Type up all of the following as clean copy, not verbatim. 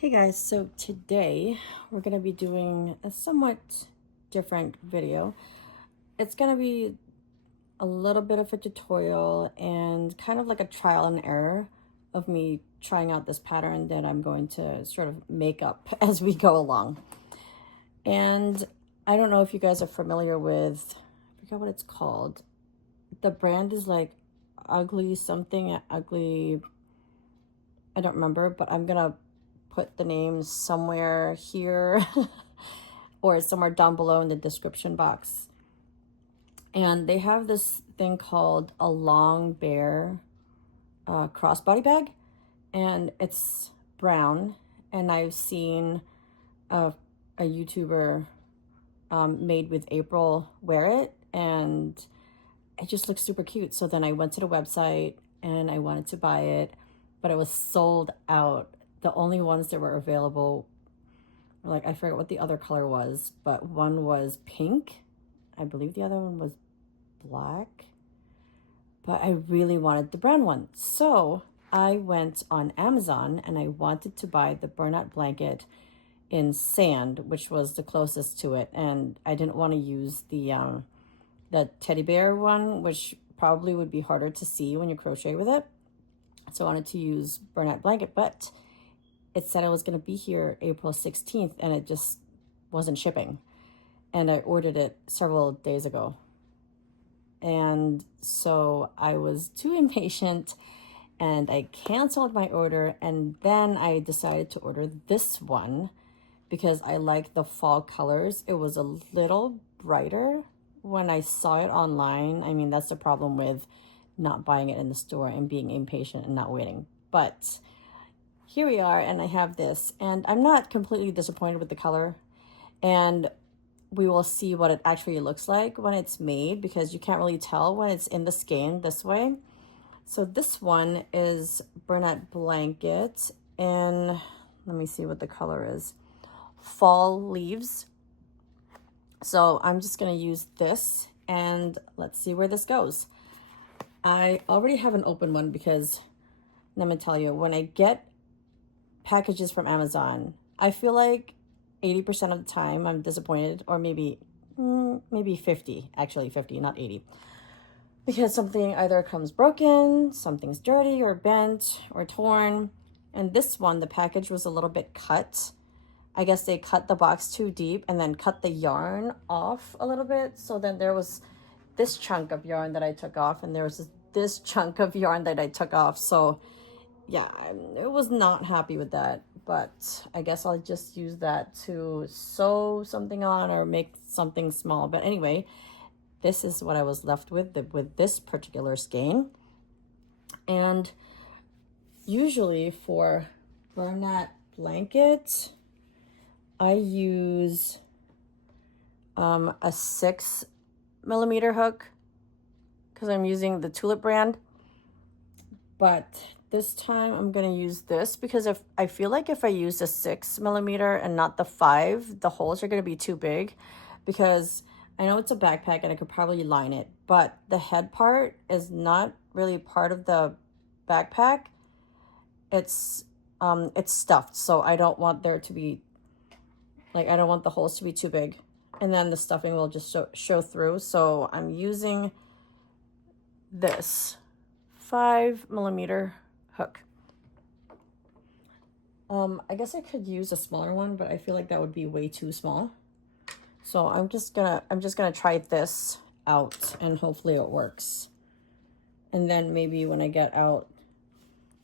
Hey guys, so today we're going to be doing a somewhat different video. It's going to be a little bit of a tutorial and kind of like a trial and error of me trying out this pattern that I'm going to sort of make up as we go along. And I don't know if you guys are familiar with, I forgot what it's called. The brand is like Ugly something, Ugly, I don't remember, but I'm going to put the name somewhere here or somewhere down below in the description box. And they have this thing called a long bear crossbody bag, and it's brown. And I've seen a YouTuber Made with April wear it, and it just looks super cute. So then I went to the website and I wanted to buy it, but it was sold out. The only ones that were available were like, I forget what the other color was, but one was pink. I believe the other one was black, but I really wanted the brown one. So I went on Amazon and I wanted to buy the burnout blanket in sand, which was the closest to it. And I didn't want to use the teddy bear one, which probably would be harder to see when you crochet with it. So I wanted to use burnout blanket, but it said it was going to be here April 16th and it just wasn't shipping. And I ordered it several days ago. And so I was too impatient and I canceled my order. And then I decided to order this one because I like the fall colors. It was a little brighter when I saw it online. I mean, that's the problem with not buying it in the store and being impatient and not waiting. But here we are, and I have this, and I'm not completely disappointed with the color, and we will see what it actually looks like when it's made, because you can't really tell when it's in the skein this way. So this one is burnout blanket, and let me see what the color is. Fall leaves. So I'm just going to use this, and let's see where this goes. I already have an open one because, let me tell you, when I get packages from Amazon, I feel like 80% of the time I'm disappointed, or maybe 50, actually 50, not 80, because something either comes broken, something's dirty or bent or torn. And this one, the package was a little bit cut. I guess they cut the box too deep and then cut the yarn off a little bit. So then there was this chunk of yarn that I took off, and there was this chunk of yarn that I took off. So yeah, I was not happy with that, but I guess I'll just use that to sew something on or make something small. But anyway, this is what I was left with this particular skein. And usually for burnout blanket, I use a 6mm hook because I'm using the Tulip brand. But this time I'm going to use this because if I feel like if I use a 6mm and not the 5, the holes are going to be too big, because I know it's a backpack and I could probably line it, but the head part is not really part of the backpack. It's stuffed, so I don't want there to be, like, I don't want the holes to be too big, and then the stuffing will just show through. So I'm using this 5mm hook. I guess I could use a smaller one, but I feel like that would be way too small. So I'm just gonna try this out and hopefully it works. And then maybe when I get out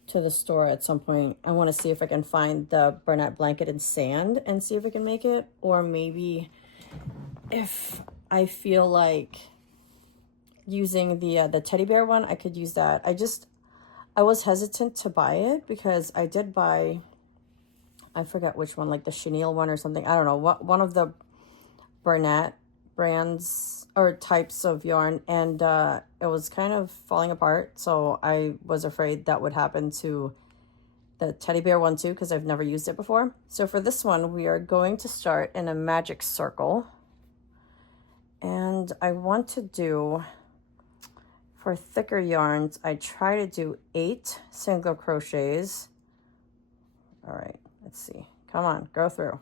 to the store at some point, I want to see if I can find the burnout blanket in sand and see if I can make it, or maybe if I feel like using the teddy bear one, I could use that. I was hesitant to buy it because I did buy, I forget which one, like the chenille one or something. I don't know, what one of the Burnett brands or types of yarn, and it was kind of falling apart. So I was afraid that would happen to the teddy bear one too, because I've never used it before. So for this one, we are going to start in a magic circle. And I want to do, for thicker yarns, I try to do 8 single crochets. All right, let's see, come on, go through.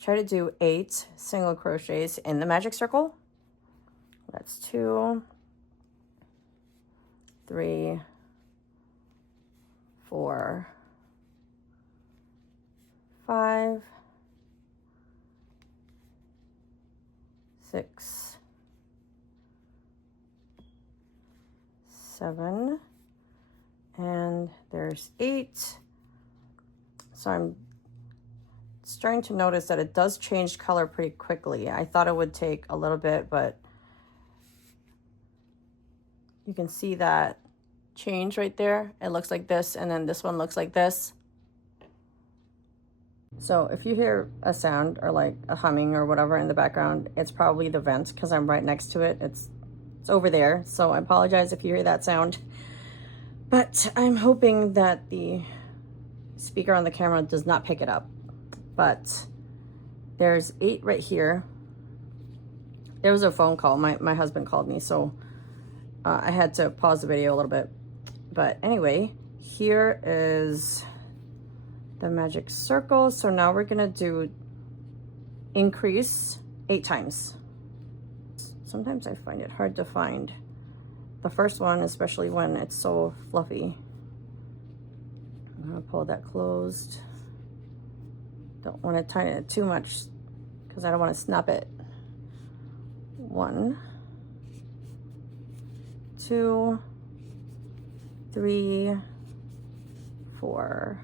Try to do 8 single crochets in the magic circle. That's 2, 3, 4, 5, 6, 7, and there's 8. So I'm starting to notice that it does change color pretty quickly. I thought it would take a little bit, but you can see that change right there. It looks like this, and then this one looks like this. So if you hear a sound or like a humming or whatever in the background, it's probably the vent because I'm right next to it. It's over there. So I apologize if you hear that sound. But I'm hoping that the speaker on the camera does not pick it up. But there's 8 right here. There was a phone call. My husband called me, so I had to pause the video a little bit. But anyway, here is the magic circle. So now we're gonna do increase 8 times. Sometimes I find it hard to find the first one, especially when it's so fluffy. I'm gonna pull that closed. Don't want to tighten it too much because I don't want to snap it. 1, 2, 3, 4,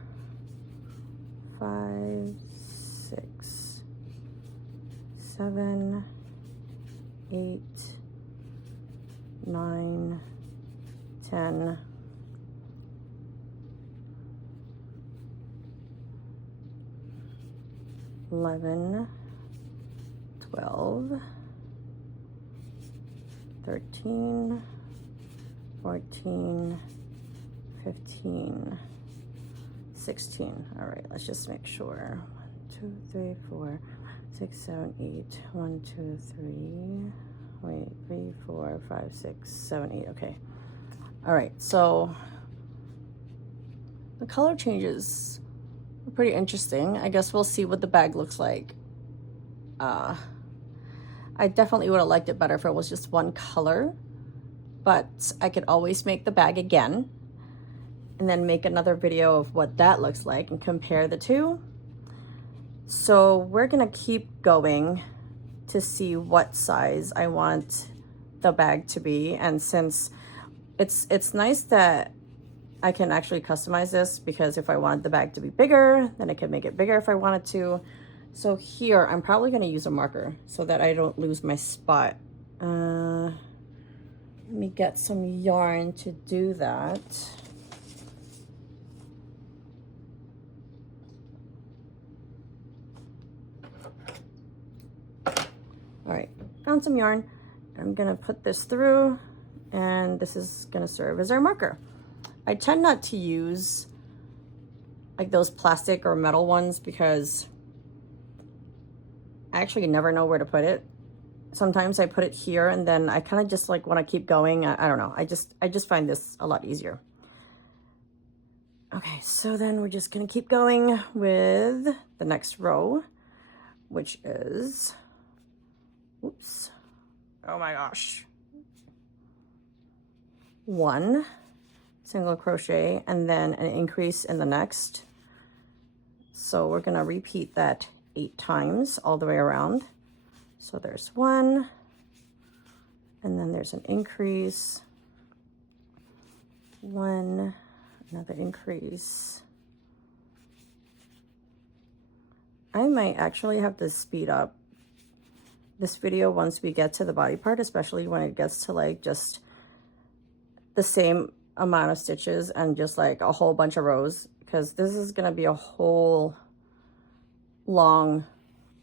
5, 6, 7, 8, 9, 10, 11, 12, 13, 14, 15, 16. All right, let's just make sure. 1, 2, 3, 4, 6, 7, 8. 1, 2, 3. Wait, 3, 4, 5, 6, 7, 8. Okay. All right, so the color changes are pretty interesting. I guess we'll see what the bag looks like. I definitely would have liked it better if it was just one color, but I could always make the bag again and then make another video of what that looks like and compare the two. So we're gonna keep going to see what size I want the bag to be. And since it's nice that I can actually customize this, because if I wanted the bag to be bigger, then I could make it bigger if I wanted to. So here, I'm probably gonna use a marker so that I don't lose my spot. Let me get some yarn to do that. All right, found some yarn. I'm gonna put this through, and this is gonna serve as our marker. I tend not to use like those plastic or metal ones because I actually never know where to put it. Sometimes I put it here and then I kind of just like want to keep going. I don't know. I just find this a lot easier. Okay, so then we're just gonna keep going with the next row, which is, oops, oh my gosh, 1 single crochet and then an increase in the next. So we're gonna repeat that 8 times all the way around. So there's 1, and then there's an increase, 1, another increase. I might actually have to speed up this video once we get to the body part, especially when it gets to like just the same amount of stitches and just like a whole bunch of rows, because this is gonna be a whole long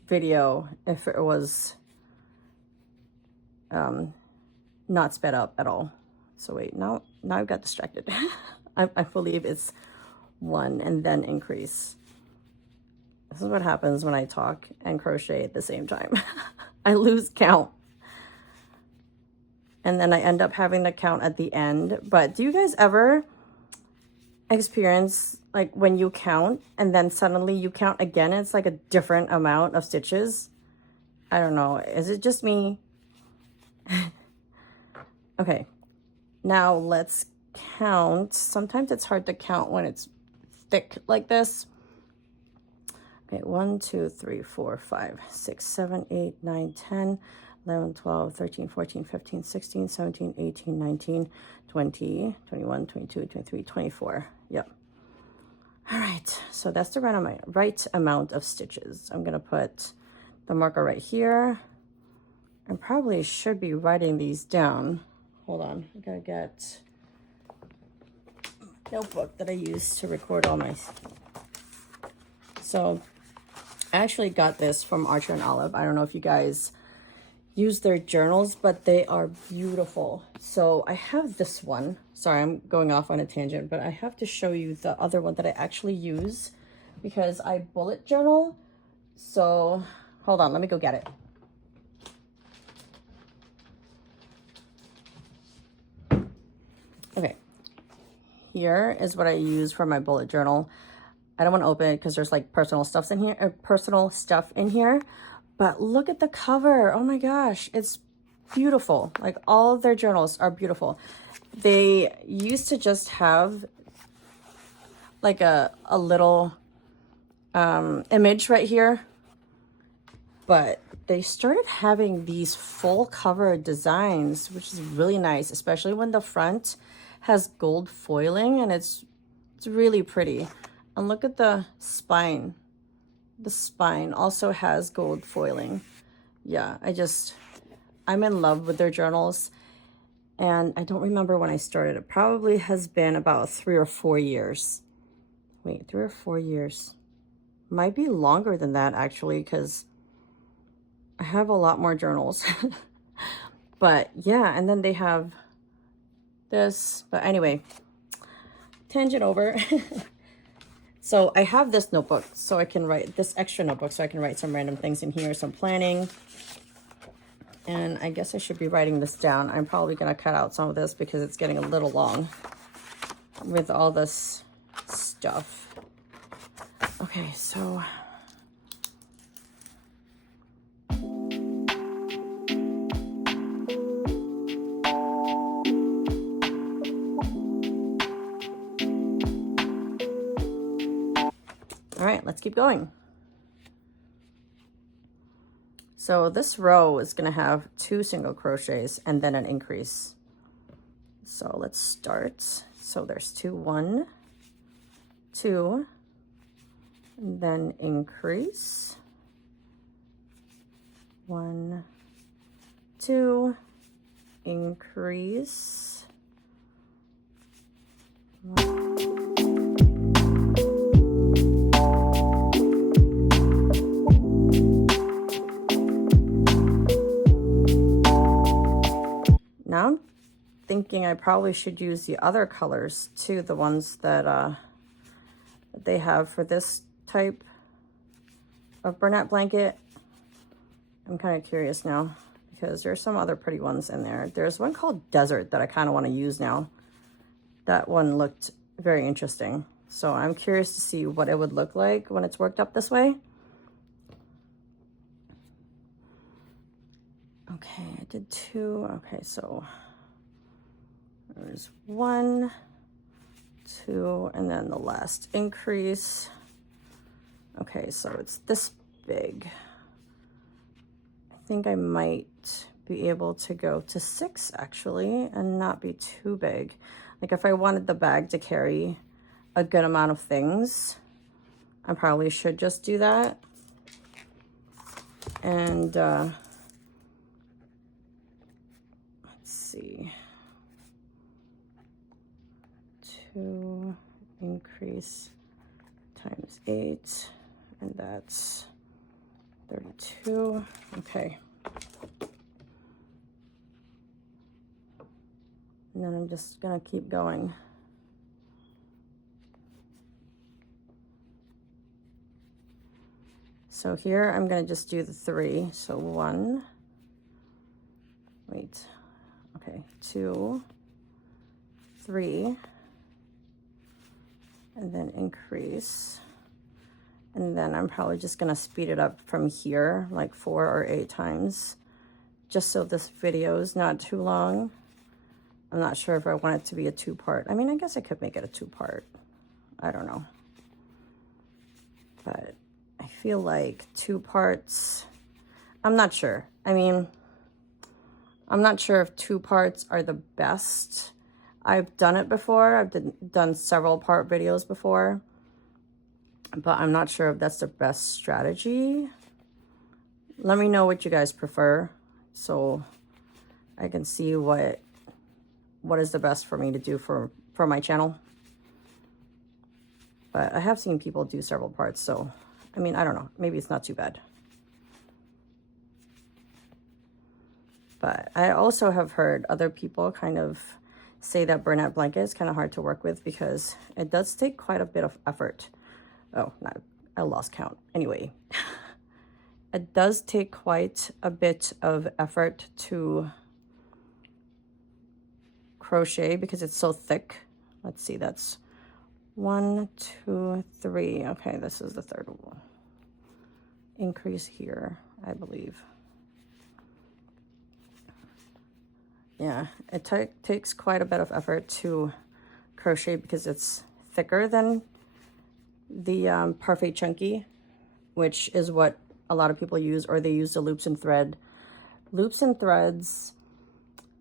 video if it was not sped up at all. So wait, now I got distracted. I believe it's 1 and then increase. This is what happens when I talk and crochet at the same time. I lose count. And then I end up having to count at the end. But do you guys ever experience like when you count and then suddenly you count again, it's like a different amount of stitches? I don't know. Is it just me? Okay, now let's count. Sometimes it's hard to count when it's thick like this. Okay, 1, 2, 3, 4, 5, 6, 7, 8, 9, 10, 11, 12, 13, 14, 15, 16, 17, 18, 19, 20, 21, 22, 23, 24. Yep. All right, so that's the right amount of stitches. I'm gonna put the marker right here. I probably should be writing these down. Hold on, I gotta get a notebook that I use to record all my. So I actually got this from Archer and Olive. I don't know if you guys use their journals, but they are beautiful. So I have this one. Sorry, I'm going off on a tangent, but I have to show you the other one that I actually use because I bullet journal. So hold on, let me go get it. Okay, here is what I use for my bullet journal. I don't want to open it because there's like personal stuff in here, but look at the cover. Oh my gosh, it's beautiful. Like all of their journals are beautiful. They used to just have like a little image right here, but they started having these full cover designs, which is really nice, especially when the front has gold foiling, and it's really pretty. And look at the spine. The spine also has gold foiling. Yeah, I'm in love with their journals. And I don't remember when I started. It probably has been about 3 or 4 years. Wait, 3 or 4 years. Might be longer than that, actually, because I have a lot more journals. But yeah, and then they have this. But anyway, tangent over. So I have this notebook so I can write this extra notebook so I can write some random things in here, some planning. And I guess I should be writing this down. I'm probably going to cut out some of this because it's getting a little long with all this stuff. Okay, so all right, let's keep going. So this row is going to have 2 single crochets and then an increase. So let's start. So there's 2, 1, 2, and then increase. 1, 2, increase. 1. Now I'm thinking I probably should use the other colors too, the ones that they have for this type of Bernat blanket. I'm kind of curious now because there's some other pretty ones in there. There's one called Desert that I kind of want to use now. That one looked very interesting. So I'm curious to see what it would look like when it's worked up this way. Okay, I did 2. Okay, so there's 1, 2, and then the last increase. Okay, so it's this big. I think I might be able to go to 6 actually and not be too big. Like if I wanted the bag to carry a good amount of things, I probably should just do that. And see, 2 increase times 8, and that's 32. Okay. And then I'm just gonna keep going. So here I'm gonna just do the 3. So 1, wait, okay, 2, 3, and then increase. And then I'm probably just gonna speed it up from here, like 4 or 8 times, just so this video is not too long. I'm not sure if I want it to be a 2-part. I mean, I guess I could make it a 2-part. I don't know. But I feel like 2 parts, I'm not sure. I mean, I'm not sure if 2 parts are the best. I've done it before. I've done several part videos before, but I'm not sure if that's the best strategy. Let me know what you guys prefer so I can see what is the best for me to do for my channel. But I have seen people do several parts, so I mean, I don't know, maybe it's not too bad. But I also have heard other people kind of say that Bernat blanket is kind of hard to work with because it does take quite a bit of effort. Oh, I lost count. Anyway, it does take quite a bit of effort to crochet because it's so thick. Let's see, that's 1, 2, 3. Okay, this is the 3rd one. Increase here, I believe. Yeah, it takes quite a bit of effort to crochet because it's thicker than the Parfait Chunky, which is what a lot of people use, or they use the loops and thread. Loops and threads,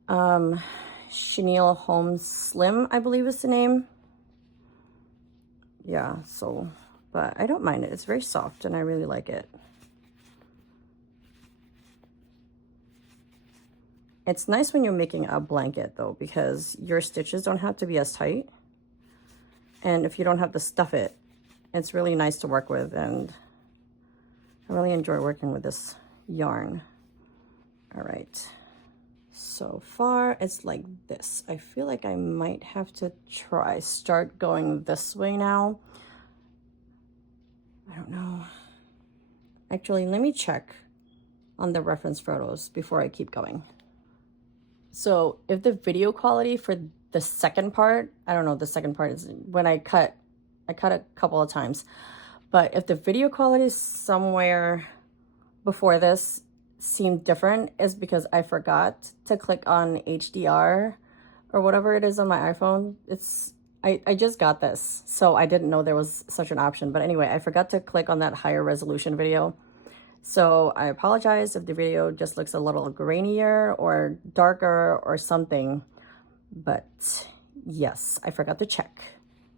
Chenille Holmes Slim, I believe is the name. Yeah, so, but I don't mind it. It's very soft and I really like it. It's nice when you're making a blanket though, because your stitches don't have to be as tight. And if you don't have to stuff it, it's really nice to work with, and I really enjoy working with this yarn. All right, so far it's like this. I feel like I might have to start going this way now. I don't know. Actually, let me check on the reference photos before I keep going. So if the video quality for the second part, I don't know, the second part is when I cut a couple of times, but if the video quality is somewhere before this seemed different, is because I forgot to click on HDR or whatever it is on my iPhone. I just got this, so I didn't know there was such an option. But anyway, I forgot to click on that higher resolution video. So I apologize if the video just looks a little grainier or darker or something, but yes, I forgot to check.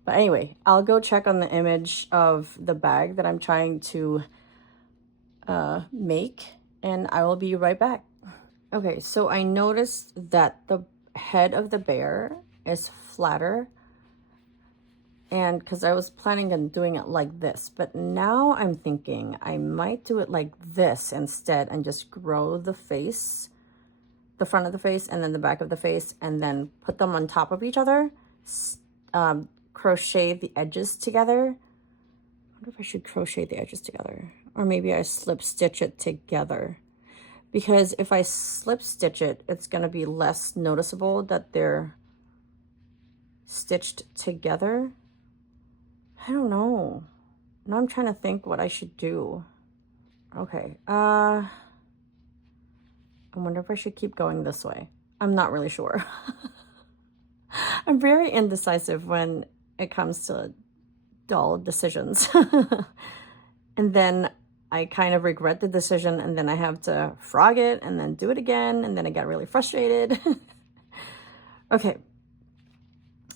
But anyway, I'll go check on the image of the bag that I'm trying to make, and I will be right back. Okay, so I noticed that the head of the bear is flatter, and because I was planning on doing it like this, but now I'm thinking I might do it like this instead and just grow the face, the front of the face and then the back of the face, and then put them on top of each other, crochet the edges together. I wonder if I should crochet the edges together, or maybe I slip stitch it together, because if I slip stitch it, it's going to be less noticeable that they're stitched together. I don't know. Now I'm trying to think what I should do. Okay. I wonder if I should keep going this way. I'm not really sure. I'm very indecisive when it comes to dull decisions. And then I kind of regret the decision, and then I have to frog it and then do it again, and then I get really frustrated. Okay.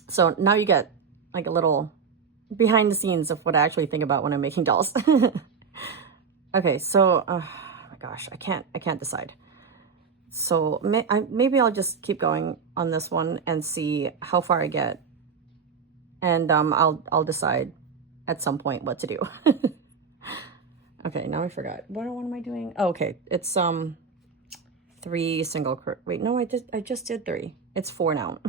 So now you get like a little behind the scenes of what I actually think about when I'm making dolls. Okay, so oh my gosh, I can't decide. So maybe I'll just keep going on this one and see how far I get, and I'll decide at some point what to do. Okay, now I forgot. What am I doing? Oh, okay, it's 3 single wait, no, I just did 3. It's 4 now.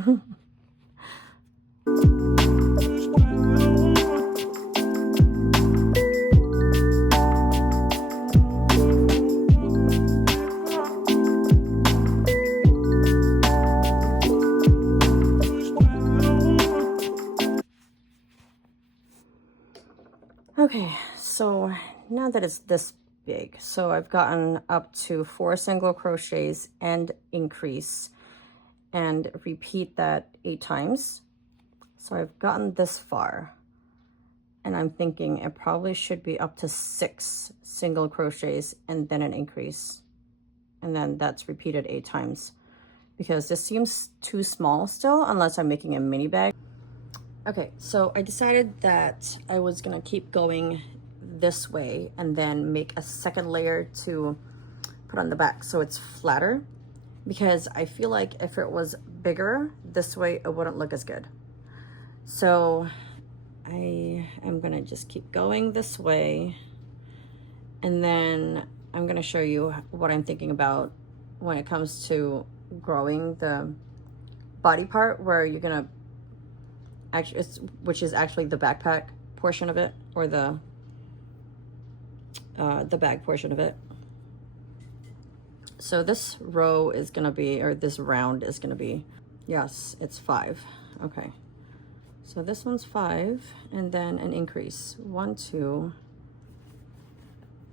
Okay, so now that it's this big, so I've gotten up to 4 single crochets and increase and repeat that 8 times. So I've gotten this far, and I'm thinking it probably should be up to 6 single crochets and then an increase, and then that's repeated 8 times, because this seems too small still unless I'm making a mini bag. Okay, so I decided that I was gonna keep going this way and then make a second layer to put on the back so it's flatter, because I feel like if it was bigger this way it wouldn't look as good. So I am gonna just keep going this way, and then I'm gonna show you what I'm thinking about when it comes to growing the body part, where you're gonna actually, which is actually the backpack portion of it, or the bag portion of it. So this row is gonna be, or this round is gonna be, yes, it's 5. Okay, so this one's 5, and then an increase. 1, 2,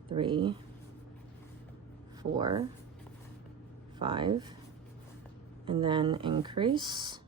3, 4, 5, and then increase.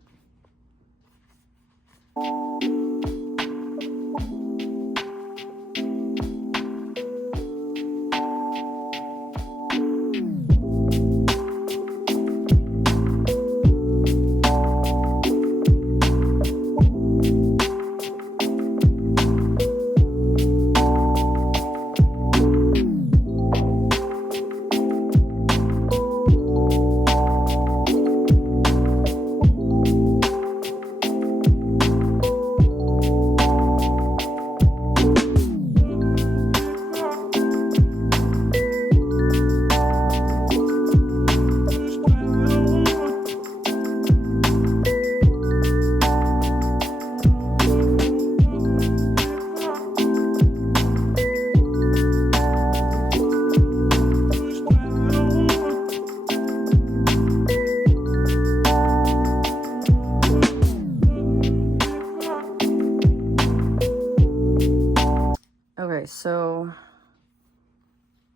Okay, so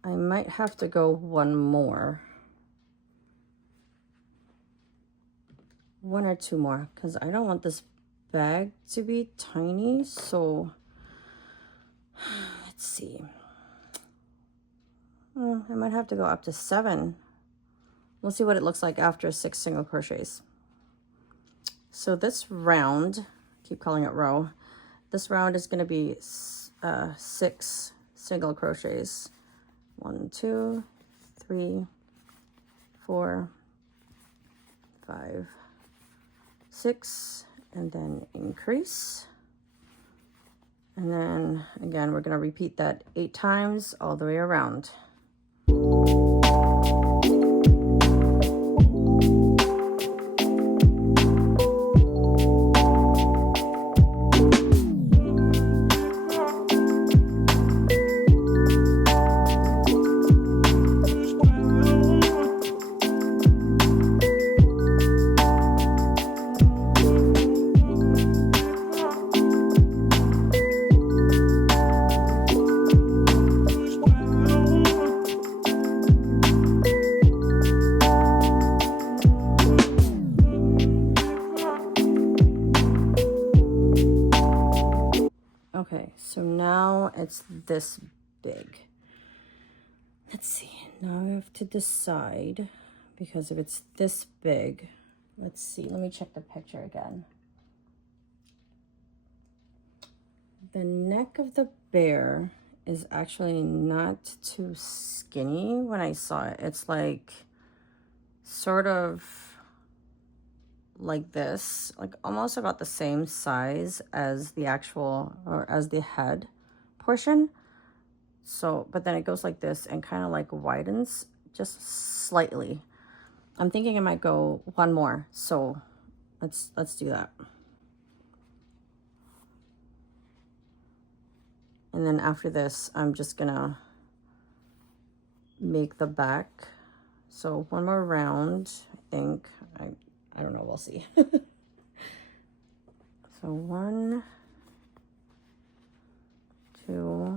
I might have to go one or two more, because I don't want this bag to be tiny. So let's see. I might have to go up to 7. We'll see what it looks like after 6 single crochets. So this round, keep calling it row, this round is going to be 6 single crochets. 1, 2, 3, 4, 5, 6, and then increase. And then again, we're going to repeat that 8 times all the way around. Okay, so now it's this big. Let's see, now I have to decide, because if it's this big, let's see, let me check the picture again. The neck of the bear is actually not too skinny when I saw it. It's like sort of like this, like almost about the same size as the actual, or as the head portion. So, but then it goes like this and kind of like widens just slightly. I'm thinking I might go one more, so let's do that. And then after this, I'm just gonna make the back. So one more round, I think. I don't know, we'll see. So 1, 2,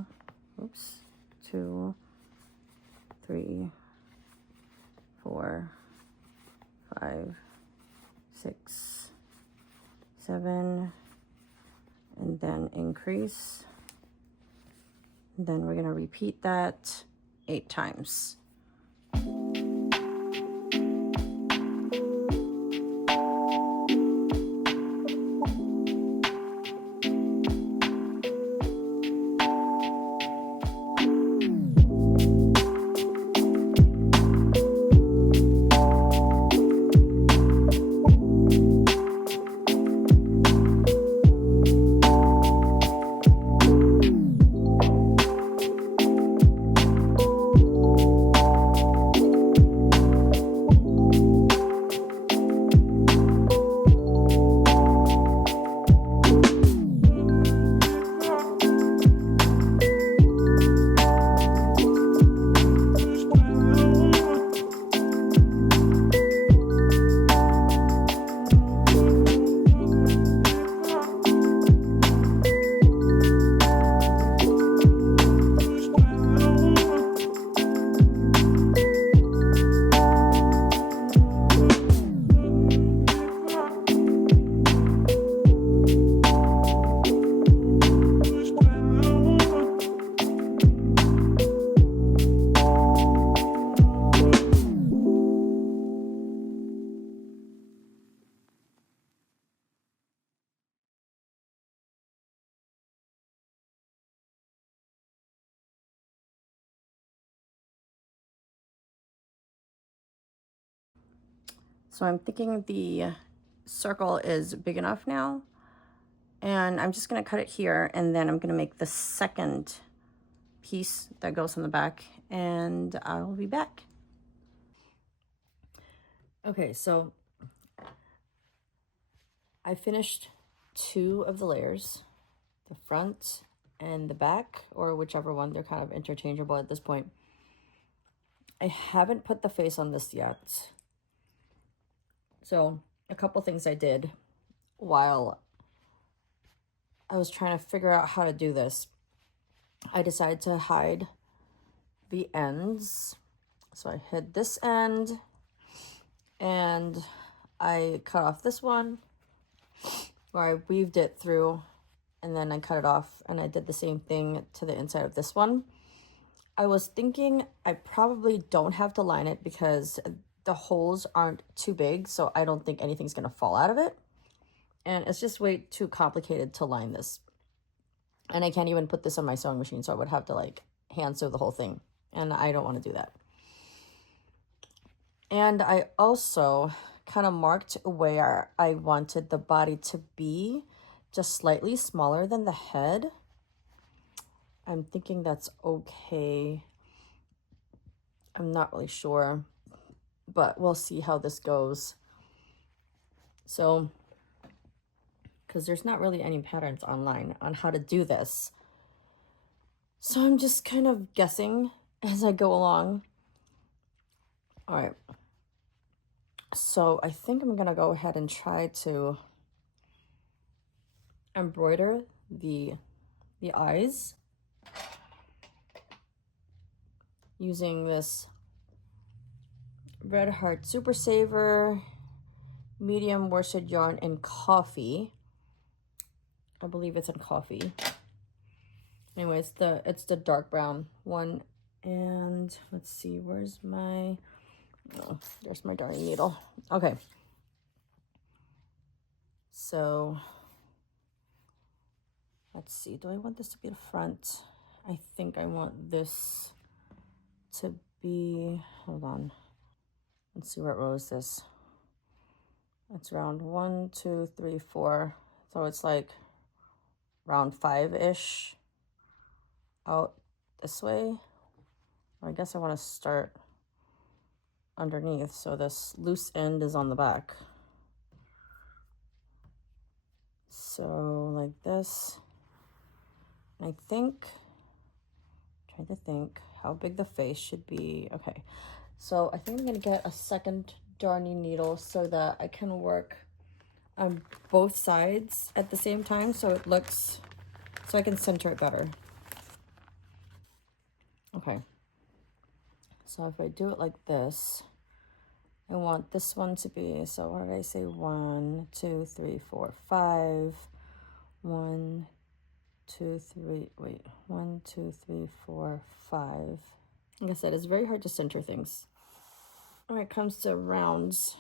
3, 4, 5, 6, 7, and then increase. And then we're going to repeat that 8 times. So I'm thinking the circle is big enough now, and I'm just going to cut it here, and then I'm going to make the second piece that goes on the back, and I'll be back. Okay, so I finished 2 of the layers, the front and the back, or whichever one. They're kind of interchangeable at this point. I haven't put the face on this yet. So a couple things I did while I was trying to figure out how to do this. I decided to hide the ends. So I hid this end, and I cut off this one, where I weaved it through, and then I cut it off, and I did the same thing to the inside of this one. I was thinking I probably don't have to line it because the holes aren't too big, so I don't think anything's going to fall out of it. And it's just way too complicated to line this. And I can't even put this on my sewing machine, so I would have to like hand sew the whole thing. And I don't want to do that. And I also kind of marked where I wanted the body to be, just slightly smaller than the head. I'm thinking that's okay. I'm not really sure, but we'll see how this goes. So, because there's not really any patterns online on how to do this. So I'm just kind of guessing as I go along. All right. So I think I'm going to go ahead and try to embroider the eyes using this Red Heart Super Saver medium worsted yarn in coffee. I believe it's in coffee. Anyway, it's the dark brown one. And let's see, where's my, oh, there's my darning needle. Okay. So let's see, do I want this to be the front? I think I want this to be, hold on. Let's see what row is this. It's round 1, 2, 3, 4. So it's like round 5-ish out this way. I guess I want to start underneath, so this loose end is on the back. So like this. I think, trying to think how big the face should be. Okay, so I think I'm gonna get a second darning needle so that I can work on both sides at the same time, so it looks, so I can center it better. Okay, So if I do it like this, I want this one to be, so what did I say? 1, 2, 3, 4, 5. 1, 2, 3, wait, 1, 2, 3, 4, 5. Like I said, it's very hard to center things when it comes to rounds.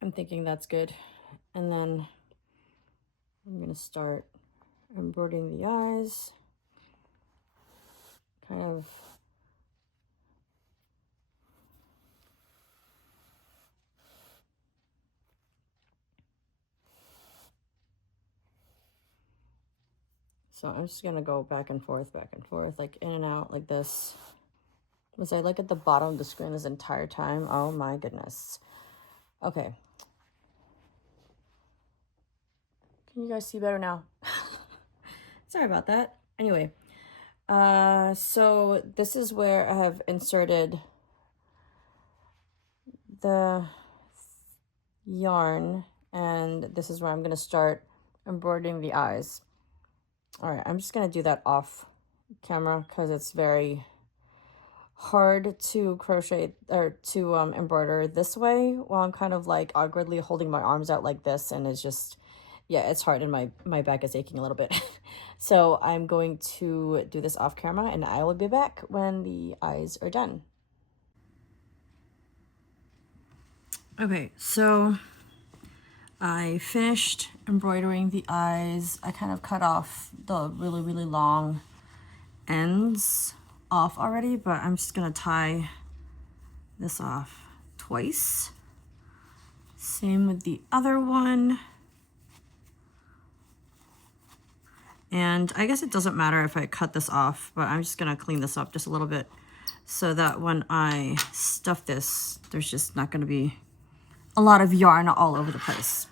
I'm thinking that's good. And then I'm gonna start embroidering the eyes. Kind of so I'm just gonna go back and forth, like in and out like this. Was I like at the bottom of the screen this entire time? Oh my goodness. Okay. Can you guys see better now? Sorry about that. Anyway, so this is where I have inserted the yarn, and this is where I'm going to start embroidering the eyes. All right, I'm just going to do that off camera because it's very hard to crochet or to embroider this way while I'm kind of like awkwardly holding my arms out like this, and it's just, yeah, it's hard, and my back is aching a little bit. So I'm going to do this off camera, and I will be back when the eyes are done. Okay, so I finished embroidering the eyes. I kind of cut off the really, really long ends off already, but I'm just gonna tie this off twice. Same with the other one. And I guess it doesn't matter if I cut this off, but I'm just gonna clean this up just a little bit so that when I stuff this, there's just not gonna be a lot of yarn all over the place.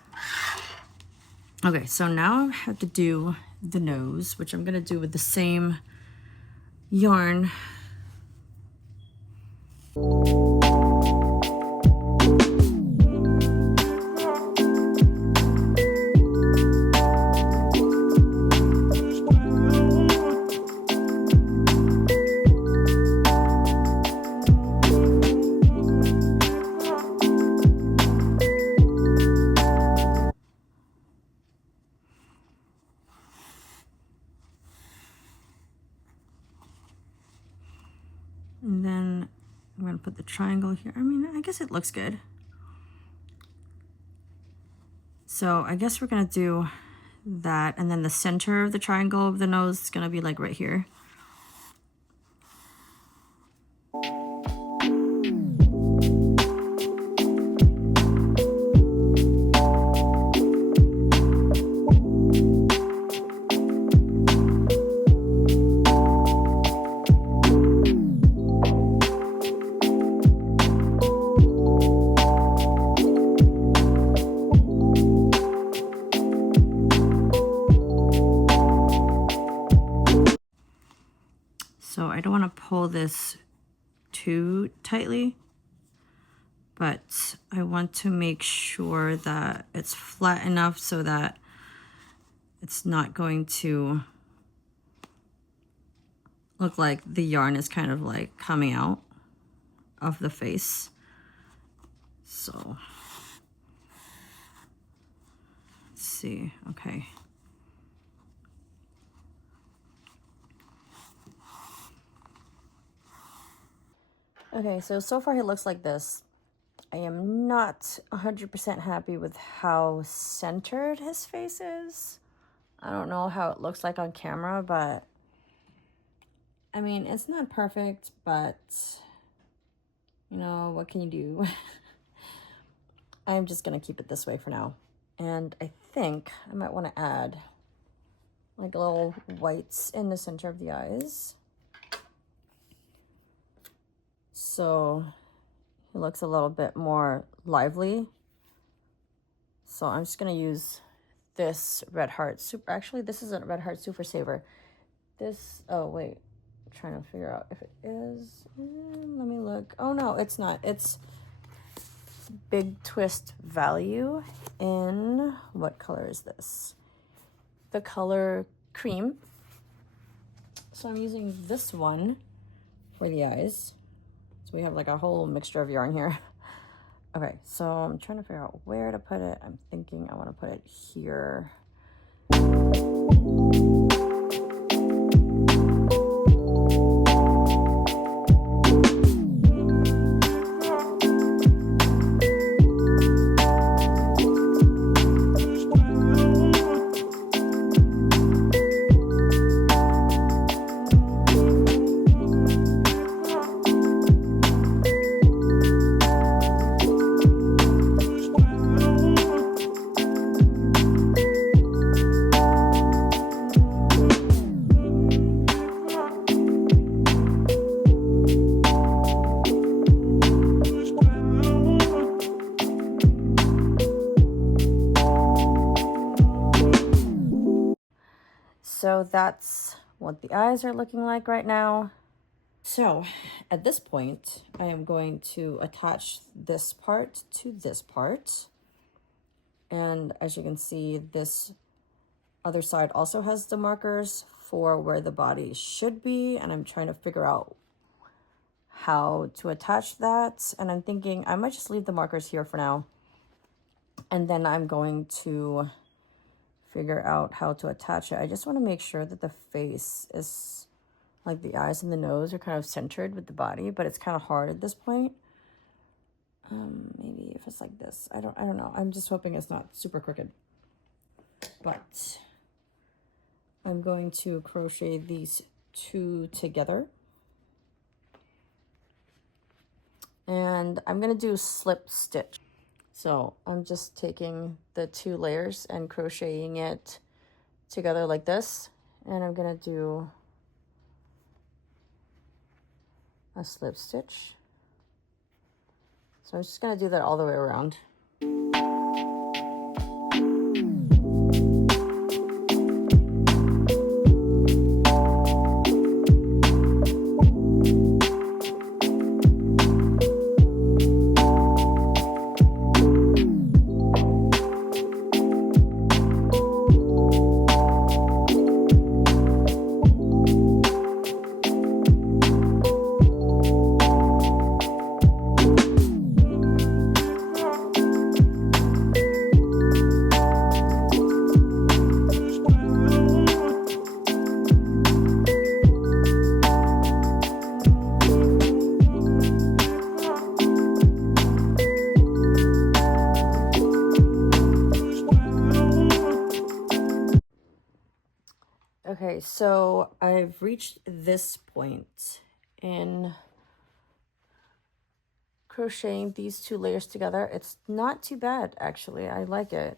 Okay, so now I have to do the nose, which I'm gonna do with the same yarn. And then I'm gonna put the triangle here. I mean, I guess it looks good. So I guess we're gonna do that, and then the center of the triangle of the nose is gonna be like right here. So I don't want to pull this too tightly, but I want to make sure that it's flat enough so that it's not going to look like the yarn is kind of like coming out of the face. So let's see, okay. Okay, so far it looks like this. I am not 100% happy with how centered his face is. I don't know how it looks like on camera, but I mean, it's not perfect, but you know, what can you do? I'm just gonna keep it this way for now. And I think I might want to add like little whites in the center of the eyes, so it looks a little bit more lively. So I'm just gonna use this Red Heart Super. Actually, this isn't Red Heart Super Saver. This, oh wait, I'm trying to figure out if it is. Let me look. Oh no, it's not. It's Big Twist Value in, what color is this? The color cream. So I'm using this one for the eyes. So we have like a whole mixture of yarn here. Okay, so I'm trying to figure out where to put it. I'm thinking I want to put it here. So that's what the eyes are looking like right now. So at this point, I am going to attach this part to this part. And as you can see, this other side also has the markers for where the body should be. And I'm trying to figure out how to attach that. And I'm thinking I might just leave the markers here for now. And then I'm going to figure out how to attach it. I just want to make sure that the face is, like the eyes and the nose are kind of centered with the body, but it's kind of hard at this point. Maybe if it's like this, I don't know. I'm just hoping it's not super crooked. But I'm going to crochet these two together. And I'm going to do slip stitch. So I'm just taking the two layers and crocheting it together like this. And I'm going to do a slip stitch. So I'm just going to do that all the way around. Okay, so I've reached this point in crocheting these two layers together. It's not too bad, actually. I like it.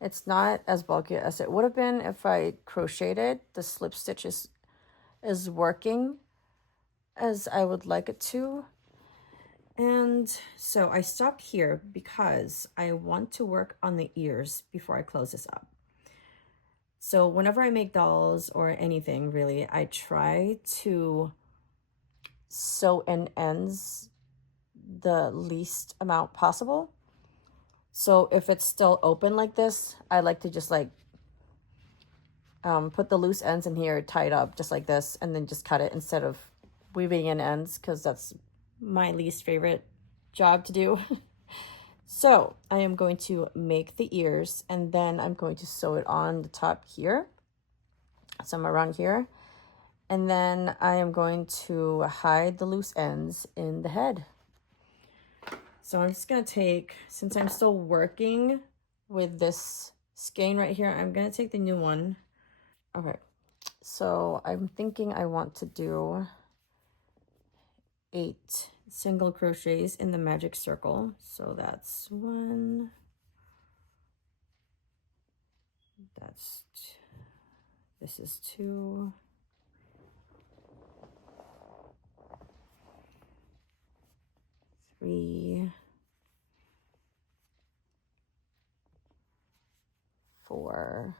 It's not as bulky as it would have been if I crocheted. The slip stitch is working as I would like it to. And so I stopped here because I want to work on the ears before I close this up. So whenever I make dolls or anything, really, I try to sew in ends the least amount possible. So if it's still open like this, I like to just like put the loose ends in here, tie it up just like this, and then just cut it instead of weaving in ends, because that's my least favorite job to do. So I am going to make the ears, and then I'm going to sew it on the top here, some around here, and then I am going to hide the loose ends in the head. So I'm just going to take, since I'm still working with this skein right here, I'm going to take the new one. Okay, so I'm thinking I want to do 8 single crochets in the magic circle. So that's 1, that's this is 2, 3, 4,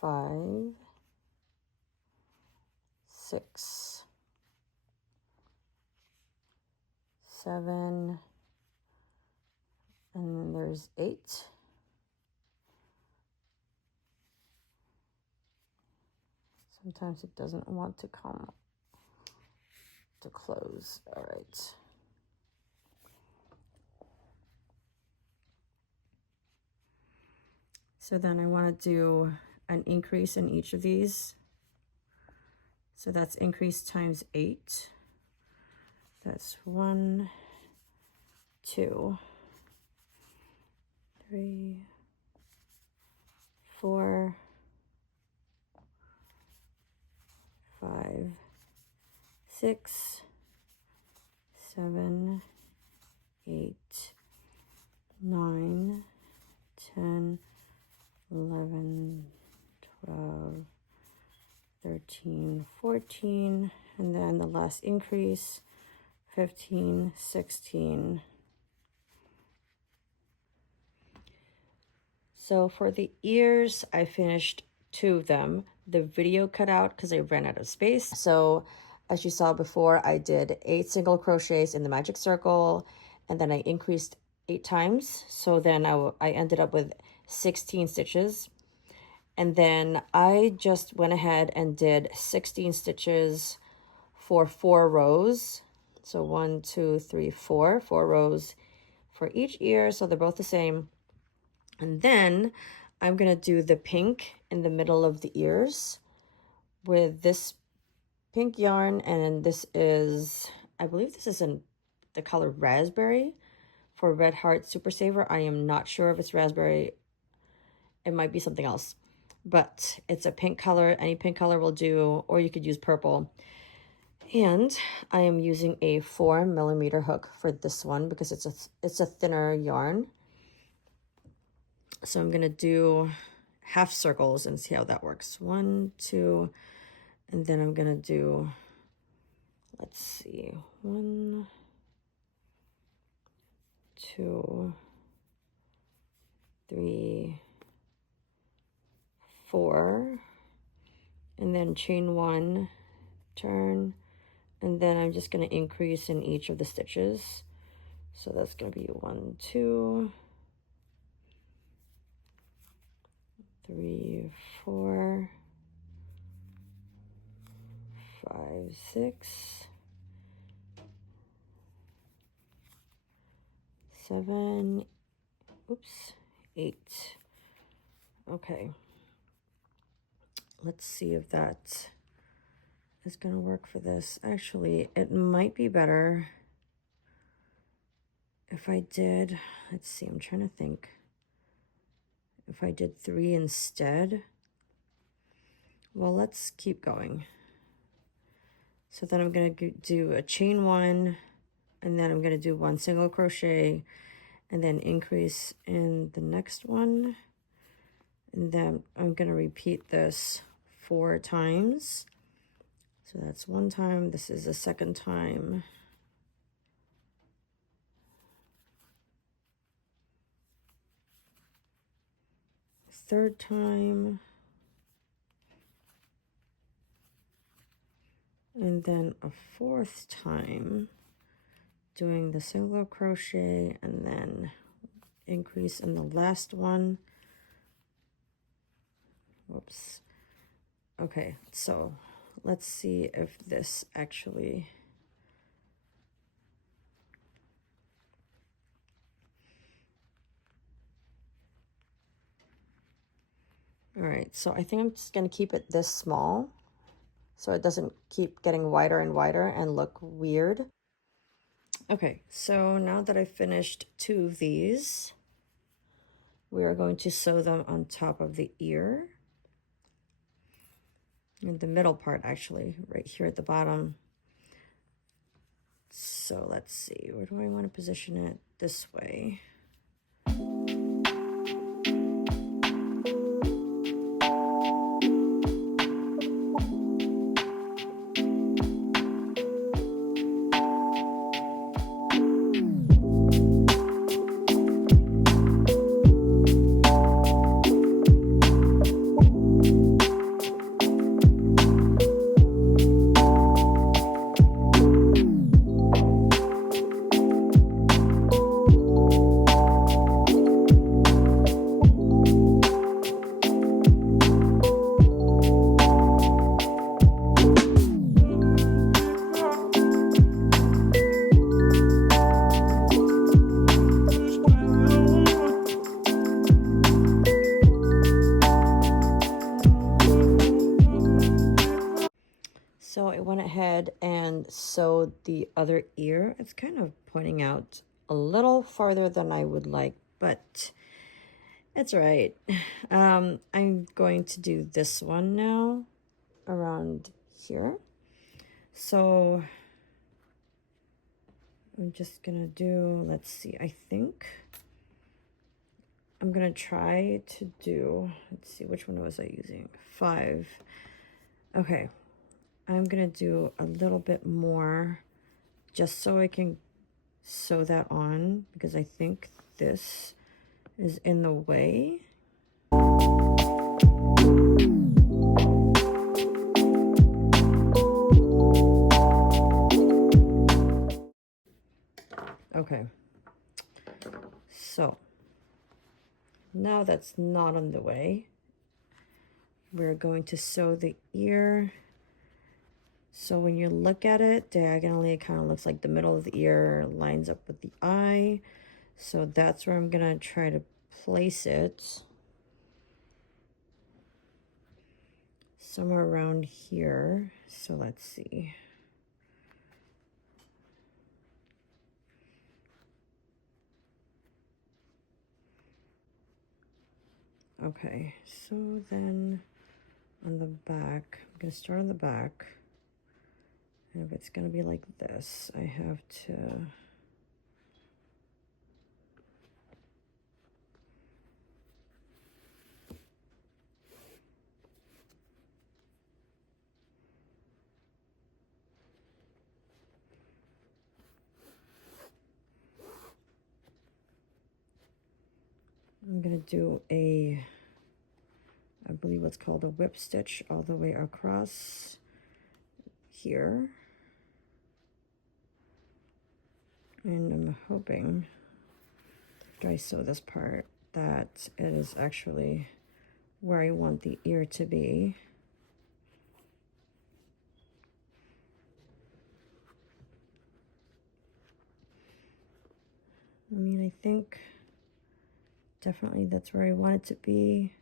5, 6, 7, and then there's 8. Sometimes it doesn't want to come to close. All right. So then I want to do an increase in each of these. So that's increase times 8. That's 1, 2, 3, 4, 5, 6, 7, 8, 9, 10, 11, 12, 13, 14, and then the last increase, 15, 16. So for the ears, I finished 2 of them. The video cut out because I ran out of space. So as you saw before, I did 8 single crochets in the magic circle, and then I increased 8 times. So then I ended up with 16 stitches. And then I just went ahead and did 16 stitches for 4 rows. So 1, 2, 3, 4 rows for each ear. So they're both the same. And then I'm going to do the pink in the middle of the ears with this pink yarn. And this is, I believe this is in the color raspberry for Red Heart Super Saver. I am not sure if it's raspberry. It might be something else, but it's a pink color. Any pink color will do, or you could use purple. And I am using a 4mm hook for this one because it's a thinner yarn. So I'm going to do half circles and see how that works. 1, 2, and then I'm going to do, let's see, 1, 2, 3, 4, and then chain 1, turn, and then I'm just going to increase in each of the stitches. So that's going to be 1, 2, 3, 4, 5, 6, 7, oops, 8. Okay. Let's see if that is going to work for this. Actually, it might be better if I did, let's see, I'm trying to think. If I did 3 instead. Well, let's keep going. So then I'm going to do a chain 1, and then I'm going to do 1 single crochet, and then increase in the next one. And then I'm going to repeat this 4 times. So that's 1 time. This is the 2nd time. Third time, and then a 4th time doing the single crochet and then increase in the last one. Whoops. Okay, so let's see if this actually all right, so I think I'm just going to keep it this small so it doesn't keep getting wider and wider and look weird. Okay, so now that I've finished 2 of these, we are going to sew them on top of the ear. In the middle part, actually, right here at the bottom. So let's see, where do I want to position it? This way. sew the other ear. It's kind of pointing out a little farther than I would like, but it's all right. I'm going to do this one now around here. So I'm just gonna do, let's see, I think I'm gonna try to do, let's see, which one was I using? 5. Okay, I'm gonna do a little bit more just so I can sew that on, because I think this is in the way. Okay, so now that's not on the way. We're going to sew the ear. So when you look at it diagonally, it kind of looks like the middle of the ear lines up with the eye. So that's where I'm gonna try to place it. Somewhere around here. So let's see. Okay, so then on the back, I'm gonna start on the back. And if it's gonna be like this, I have to I'm gonna do a, I believe what's called a whip stitch all the way across here. And I'm hoping, after I sew this part, that it is actually where I want the ear to be. I mean, I think definitely that's where I want it to be.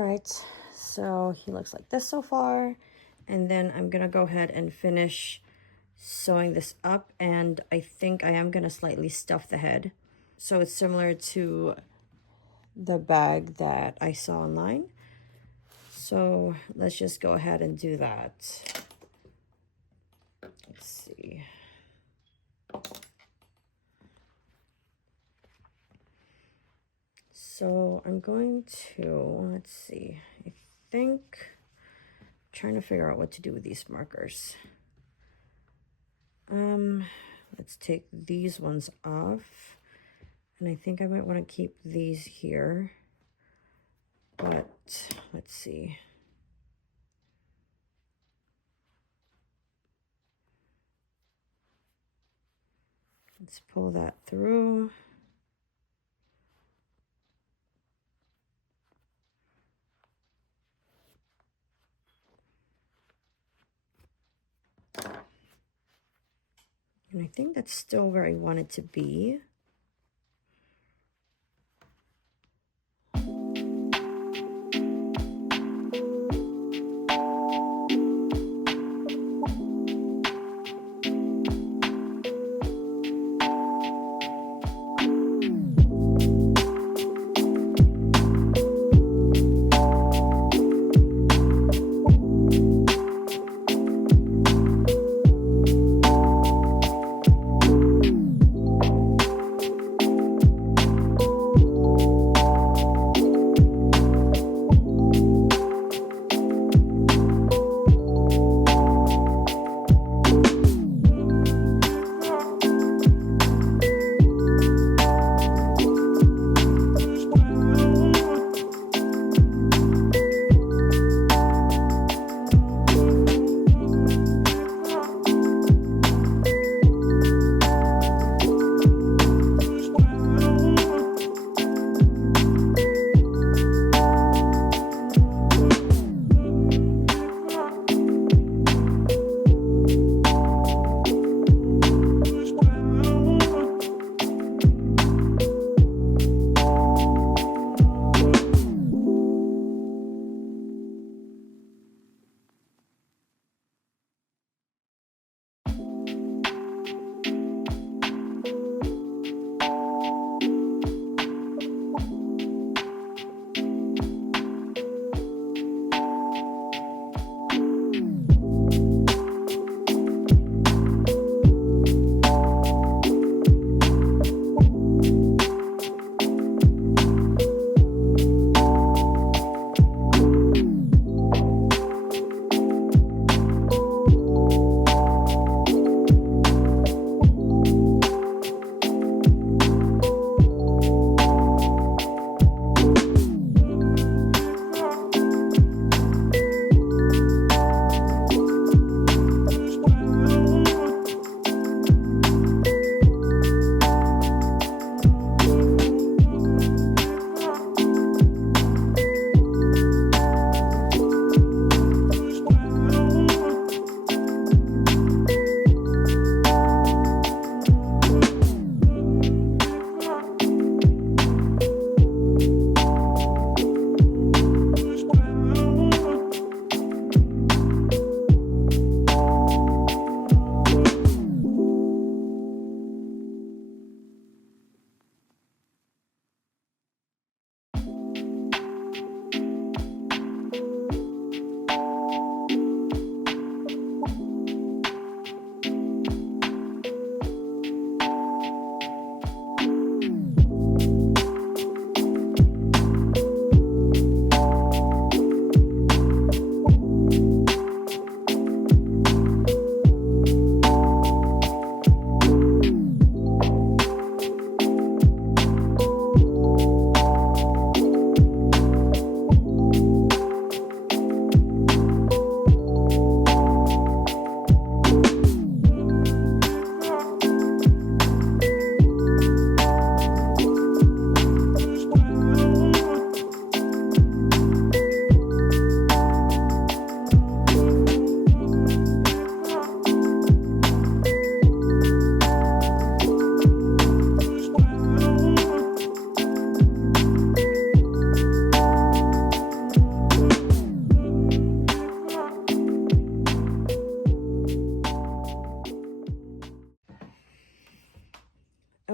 All right, so he looks like this so far. And then I'm gonna go ahead and finish sewing this up, and I think I am gonna slightly stuff the head. So it's similar to the bag that I saw online. So let's just go ahead and do that. Let's see. So I'm going to, let's see, I think, I'm trying to figure out what to do with these markers. Let's take these ones off. And I think I might want to keep these here. But let's see. Let's pull that through. And I think that's still where I want it to be.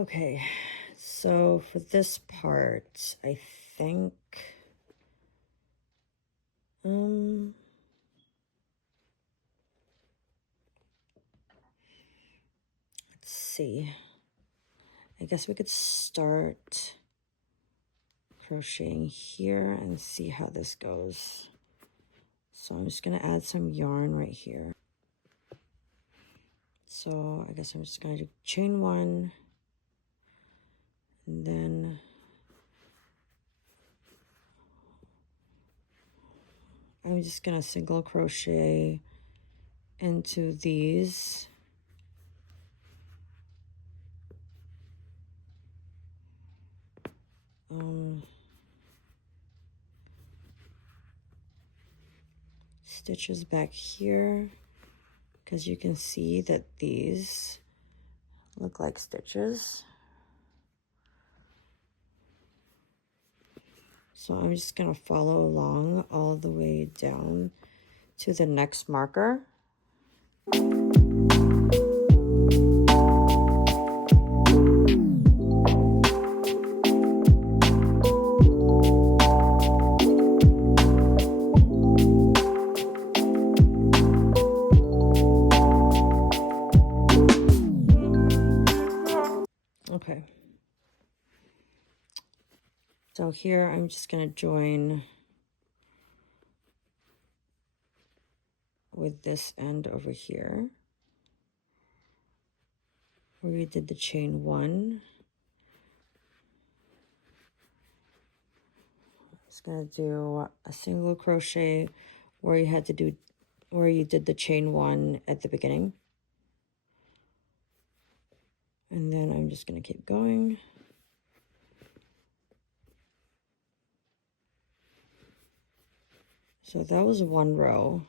Okay, so for this part, I think, let's see. I guess we could start crocheting here and see how this goes. So I'm just gonna add some yarn right here. So I guess I'm just gonna do chain 1, and then I'm just gonna single crochet into these. Stitches back here, because you can see that these look like stitches. So I'm just gonna follow along all the way down to the next marker. Okay. So here I'm just gonna join with this end over here, where we did the chain 1. Just gonna do a single crochet where you did the chain 1 at the beginning. And then I'm just gonna keep going. So that was 1 row.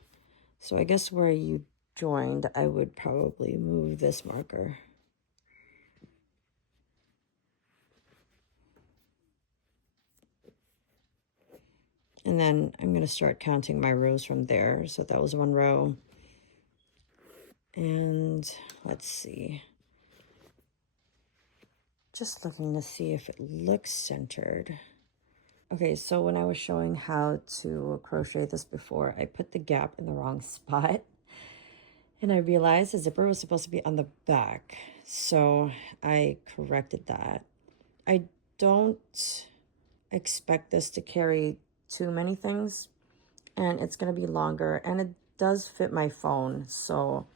So I guess where you joined, I would probably move this marker. And then I'm going to start counting my rows from there. So that was 1 row. And let's see. Just looking to see if it looks centered. Okay, so when I was showing how to crochet this before, I put the gap in the wrong spot. And I realized the zipper was supposed to be on the back. So I corrected that. I don't expect this to carry too many things, and it's going to be longer, and it does fit my phone, so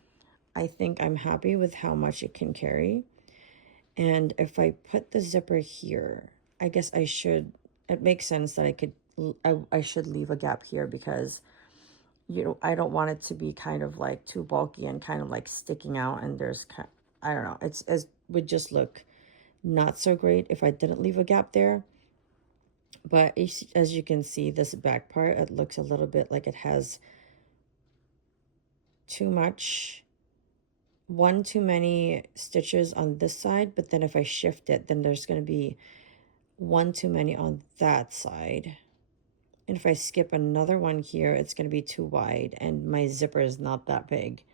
I think I'm happy with how much it can carry. And if I put the zipper here, I guess I should, it makes sense that I should leave a gap here, because I don't want it to be kind of like too bulky and kind of like sticking out, and there's I don't know, it would just look not so great if I didn't leave a gap there. But as you can see, this back part, it looks a little bit like it has one too many stitches on this side. But then if I shift it, then there's going to be one too many on that side. And if I skip another one here, it's going to be too wide, and my zipper is not that big.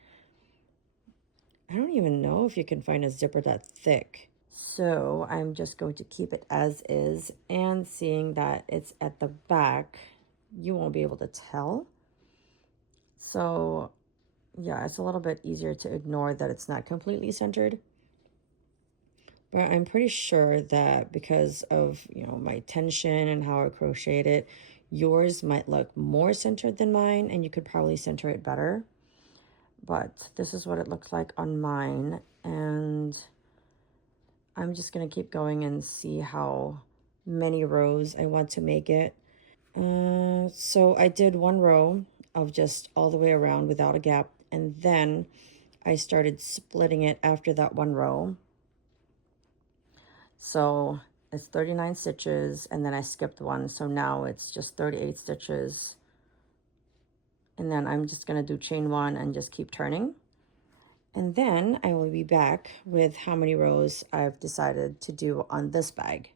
I don't even know if you can find a zipper that thick. So I'm just going to keep it as is, and seeing that it's at the back, you won't be able to tell. So yeah, it's a little bit easier to ignore that it's not completely centered. But I'm pretty sure that because of, my tension and how I crocheted it, yours might look more centered than mine, and you could probably center it better. But this is what it looks like on mine, and I'm just going to keep going and see how many rows I want to make it. So I did 1 row of just all the way around without a gap, and then I started splitting it after that 1 row. So it's 39 stitches, and then I skipped 1, so now it's just 38 stitches. And then I'm just going to do chain 1 and just keep turning. And then I will be back with how many rows I've decided to do on this bag.